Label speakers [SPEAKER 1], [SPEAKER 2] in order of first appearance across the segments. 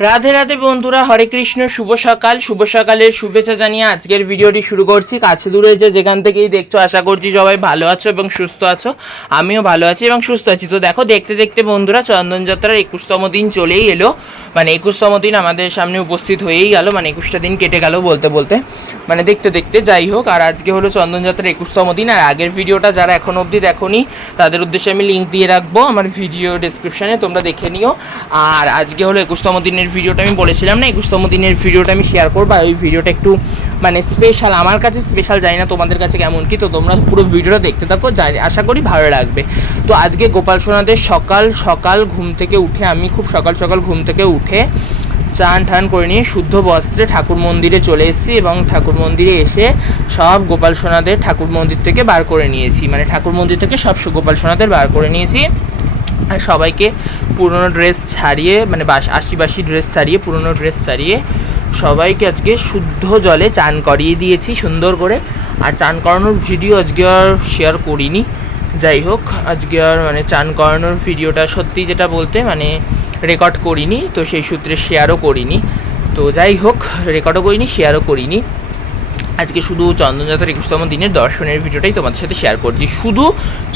[SPEAKER 1] রাধে রাধে বন্ধুরা, হরে কৃষ্ণ, শুভ সকাল, শুভ সকালের শুভেচ্ছা জানিয়ে আজকের ভিডিওটি শুরু করছি। কাছে দূরে যে যেখান থেকেই দেখছ, আশা করছি সবাই ভালো আছো এবং সুস্থ আছো। আমিও ভালো আছি এবং সুস্থ আছি। তো দেখো, দেখতে দেখতে বন্ধুরা চন্দনযাত্রার একুশতম দিন চলেই এলো। মানে একুশতম দিন আমাদের সামনে উপস্থিত হয়েই গেল মানে একুশটা দিন কেটে গেল বলতে বলতে। মানে দেখতে দেখতে যাই হোক, আর আজকে হলো চন্দনযাত্রার একুশতম দিন, আর আগের ভিডিওটা যারা এখন অবধি দেখোনি, তাদের উদ্দেশ্যে আমি লিঙ্ক দিয়ে রাখব আমার ভিডিও ডিসক্রিপশানে তোমরা দেখে নিও। আর আজকে হলো একুশতম দিনের ভিডিওটা আমি বলেছিলাম না, একুশতম দিনের ভিডিওটা আমি শেয়ার করব, আর ওই ভিডিওটা একটু মানে স্পেশাল আমার কাছে স্পেশাল জানি না তোমাদের কাছে কেমন কি, তো তোমরা পুরো ভিডিওটা দেখতে থাকো আশা করি ভালো লাগবে। তো আজকে গোপাল সোনাদের সকাল সকাল ঘুম থেকে উঠে, আমি খুব সকাল সকাল ঘুম থেকে উঠে চান ঠান করে নিয়ে শুদ্ধ বস্ত্রে ঠাকুর মন্দিরে চলে এসেছি এবং ঠাকুর মন্দিরে এসে সব গোপাল সোনাদের ঠাকুর মন্দির থেকে বার করে নিয়েছি। মানে ঠাকুর মন্দির থেকে সব গোপাল সোনাদের বার করে নিয়েছি। সবাইকে পুরনো ড্রেস ছাড়িয়ে মানে বাস, আশিবাসি ড্রেস ছাড়িয়ে, পুরনো ড্রেস ছাড়িয়ে সবাইকে আজকে শুদ্ধ জলে চান করিয়ে দিয়েছি, সুন্দর করে। আর চান করানোর ভিডিও আজকে আর শেয়ার করিনি। যাই হোক, আজকে আর মানে চান করানোর ভিডিওটা সত্যি যেটা বলতে মানে রেকর্ড করিনি, তো সেই সূত্রে শেয়ারও করিনি। তো যাই হোক রেকর্ডও করিনি শেয়ারও করিনি। আজকে শুধু চন্দনযাত্রার একুশতম দিনের দর্শনের ভিডিওটাই তোমাদের সাথে শেয়ার করছি। শুধু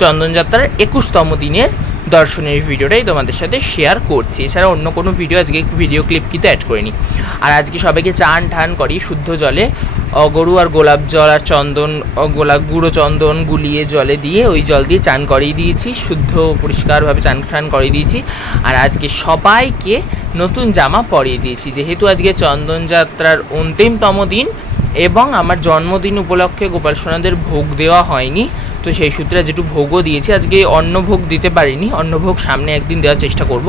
[SPEAKER 1] চন্দনযাত্রার একুশতম দিনের দর্শনের ভিডিওটাই তোমাদের সাথে শেয়ার করছি। এছাড়া অন্য কোনো ভিডিও আজকে ভিডিও ক্লিপ কিন্তু অ্যাড করিনি। আর আজকে সবাইকে চান ঠান করি শুদ্ধ জলে। অগরু আর গোলাপ জল আর চন্দন গোলাপ গুঁড়ো চন্দন গুলিয়ে জলে দিয়ে ওই জল দিয়ে চান করিয়ে দিয়েছি। শুদ্ধ, পরিষ্কারভাবে চান টান করিয়ে দিয়েছি। আর আজকে সবাইকে নতুন জামা পরিয়ে দিয়েছি। যেহেতু আজকে চন্দনযাত্রার অন্তিমতম দিন এবং আমার জন্মদিন উপলক্ষে গোপাল সোনাদের ভোগ দেওয়া হয়নি তো সেই সূত্রে যেটু ভোগও দিয়েছি, আজকে অন্নভোগ দিতে পারিনি। অন্নভোগ সামনে একদিন দেওয়ার চেষ্টা করব।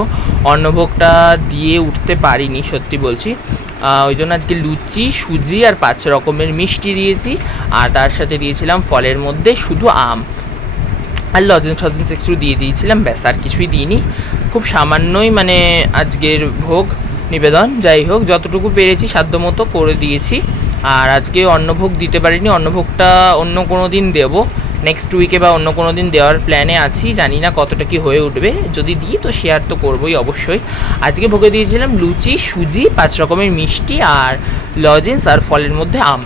[SPEAKER 1] অন্নভোগটা দিয়ে উঠতে পারিনি, সত্যি বলছি। ওই জন্য আজকে লুচি, সুজি আর পাঁচ রকমের মিষ্টি দিয়েছি, আর তার সাথে দিয়েছিলাম ফলের মধ্যে শুধু আম। আর লজেন্স টজেন্স একটু দিয়ে দিয়েছিলাম, ব্যাস, আর কিছুই দিইনি। খুব সামান্যই মানে আজকের ভোগ নিবেদন। যাই হোক, যতটুকু পেরেছি সাধ্যমতো করে দিয়েছি। আর আজকে অন্নভোগ দিতে পারিনি, অন্নভোগটা অন্য কোনো দিন দেবো। নেক্সট উইকে বা অন্য কোনো দিন দেওয়ার প্ল্যানে আছি, জানি না কতটা কি হয়ে উঠবে। যদি দিই, তো শেয়ার তো করবোই অবশ্যই। আজকে ভোগে দিয়েছিলাম লুচি, সুজি, পাঁচ রকমের মিষ্টি আর লজেন্স আর ফলের মধ্যে আম।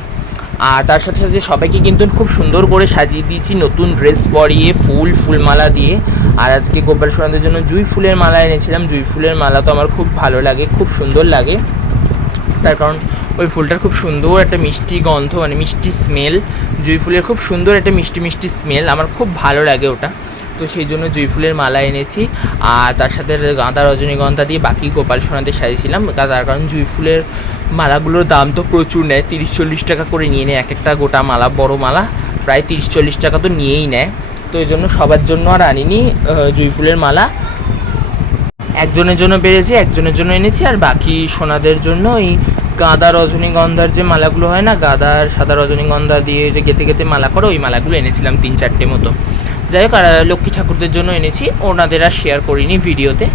[SPEAKER 1] আর তার সাথে সাথে সবাইকে কিন্তু খুব সুন্দর করে সাজিয়ে দিয়েছি নতুন ড্রেস পরিয়ে, ফুল, ফুলমালা দিয়ে। আর আজকে গোপাল সোনাদের জন্য জুই ফুলের মালা এনেছিলাম। জুই ফুলের মালা তো আমার খুব ভালো লাগে, খুব সুন্দর লাগে। তার কারণ ওই ফুলটার খুব সুন্দর একটা মিষ্টি গন্ধ মানে মিষ্টি স্মেল জুঁই ফুলের খুব সুন্দর একটা মিষ্টি মিষ্টি স্মেল আমার খুব ভালো লাগে ওটা। তো সেই জন্য জুঁই ফুলের মালা এনেছি। আর তার সাথে গাঁদা রজনীগন্ধা দিয়ে বাকি গোপাল সোনাদের সাজিয়েছিলাম। তার কারণ জুঁই ফুলের মালাগুলোর দাম তো প্রচুর নেয়। তিরিশ, চল্লিশ টাকা করে নিয়ে নেয়। এক একটা গোটা মালা, বড় মালা, প্রায় তিরিশ, চল্লিশ টাকা তো নিয়েই নেয়। তো এই জন্য সবার জন্য আর আনিনি জুঁই ফুলের মালা। একজনের জন্য পেরেছি একজনের জন্য এনেছি। আর বাকি সোনাদের জন্য ওই গাঁদা রজনীগন্ধার যে মালাগুলো হয় না, গাঁদা আর সাদা রজনীগন্ধা দিয়ে যে গেতে গেতে মালা করে, ওই মালাগুলো এনেছিলাম তিন চারটে মতো। যাই হোক, আর লক্ষ্মী ঠাকুরদের জন্য এনেছি, ওনাদের আর শেয়ার করিনি ভিডিওতে।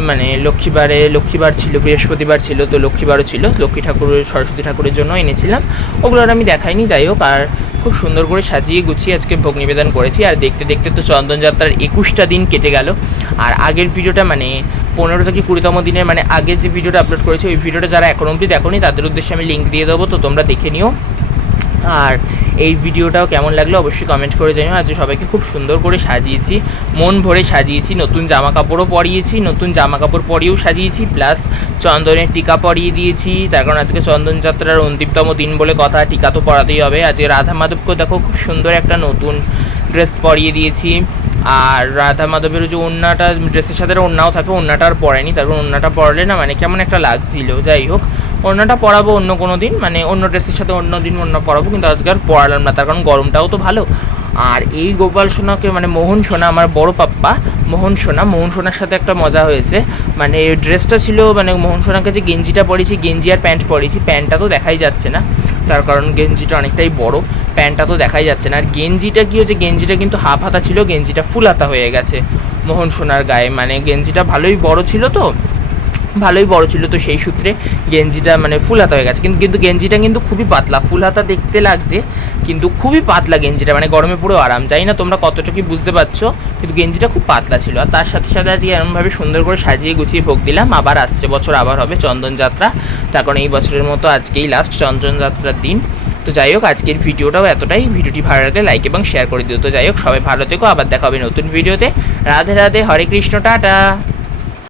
[SPEAKER 1] মানে লক্ষ্মীবারে, লক্ষ্মীবার ছিল, বৃহস্পতিবার ছিল, তো লক্ষ্মীবারও ছিল, লক্ষ্মী ঠাকুরের সরস্বতী ঠাকুরের জন্য এনেছিলাম। ওগুলো আর আমি দেখাইনি, যাই হোক, আর খুব সুন্দর করে সাজিয়ে গুছিয়ে আজকে ভোগ নিবেদন করেছি। আর দেখতে দেখতে তো চন্দনযাত্রার একুশটা দিন কেটে গেল। আর আগের ভিডিওটা মানে পনেরো থেকে কুড়িতম দিনের মানে আগের যে ভিডিওটা আপলোড করেছি, ওই ভিডিওটা যারা এখন অবধি দেখোনি, তাদের উদ্দেশ্যে আমি লিঙ্ক দিয়ে দেবো, তো তোমরা দেখে নিও। আর এই ভিডিওটাও কেমন লাগল অবশ্যই কমেন্ট করে জানিও। আজ সবাইকে খুব সুন্দর করে সাজিয়েছি, মন ভরে সাজিয়েছি, নতুন জামা কাপড়ও পরিয়েছি, নতুন জামা কাপড় পরিয়েও সাজিয়েছি প্লাস চন্দনের টিকা পরিয়ে দিয়েছি। তার কারণ আজকে চন্দন যাত্রার অন্তিমতম দিন বলে কথা, টিকা তো পরাতেই হবে। আজকে রাধা মাধবকে দেখো খুব সুন্দর একটা নতুন ড্রেস পরিয়ে দিয়েছি। আর রাধা মাধবের যে ওড়নাটা ড্রেসের সাথে ওড়নাও থাকে ওড়নাটা আর পরেনি। তারপর ওড়নাটা পরলে না মানে কেমন একটা লাগছিল। যাই হোক ওড়নাটা পরাবো অন্য কোনো দিন মানে অন্য ড্রেসের সাথে অন্য দিন অন্য পরাবো, কিন্তু আজকে আর পরালাম না, তার কারণ গরমটাও তো ভালো। আর এই গোপাল সোনাকে মানে মোহন সোনা, আমার বড় পাপ্পা, মোহন সোনা, মোহন সোনার সাথে একটা মজা হয়েছে। মানে ড্রেসটা ছিল মানে মোহন সোনাকে যে গেঞ্জিটা পরেছি, গেঞ্জি আর প্যান্ট পরেছি, প্যান্টটা তো দেখাই যাচ্ছে না। তার কারণ গেঞ্জিটা অনেকটাই বড়, প্যান্টটা তো দেখাই যাচ্ছে না। আর গেঞ্জিটা কী হচ্ছে, গেঞ্জিটা কিন্তু হাফ হাতা ছিল, গেঞ্জিটা ফুল হাতা হয়ে গেছে। মোহন সোনার গায়ে মানে গেঞ্জিটা ভালোই বড় ছিল তো ভালোই বড় ছিল তো সেই সূত্রে গেঞ্জিটা মানে ফুল হাতা হয়ে গেছে। কিন্তু কিন্তু গেঞ্জিটা কিন্তু খুবই পাতলা, ফুল হাতা দেখতে লাগছে, কিন্তু খুবই পাতলা গেঞ্জিটা মানে গরমে পুরো আরাম। জানি না তোমরা কতটুকু বুঝতে পারছ, কিন্তু গেঞ্জিটা খুব পাতলা ছিল। আর তার সাথে সাথে আজকে এমনভাবে সুন্দর করে সাজিয়ে গুছিয়ে ভোগ দিলাম। আবার আসছে বছর, আবার হবে চন্দনযাত্রা তার কারণ এই বছরের মতো আজকেই লাস্ট চন্দনযাত্রার দিন। তো যাই হোক, আজকের ভিডিওটাও এতটাই। ভিডিওটি ভালো লাগলে লাইক এবং শেয়ার করে দিও। তো যাই হোক, সবাই ভালো থেকো। আবার দেখা হবে নতুন ভিডিওতে। রাধে রাধে, হরে কৃষ্ণ, টাটা।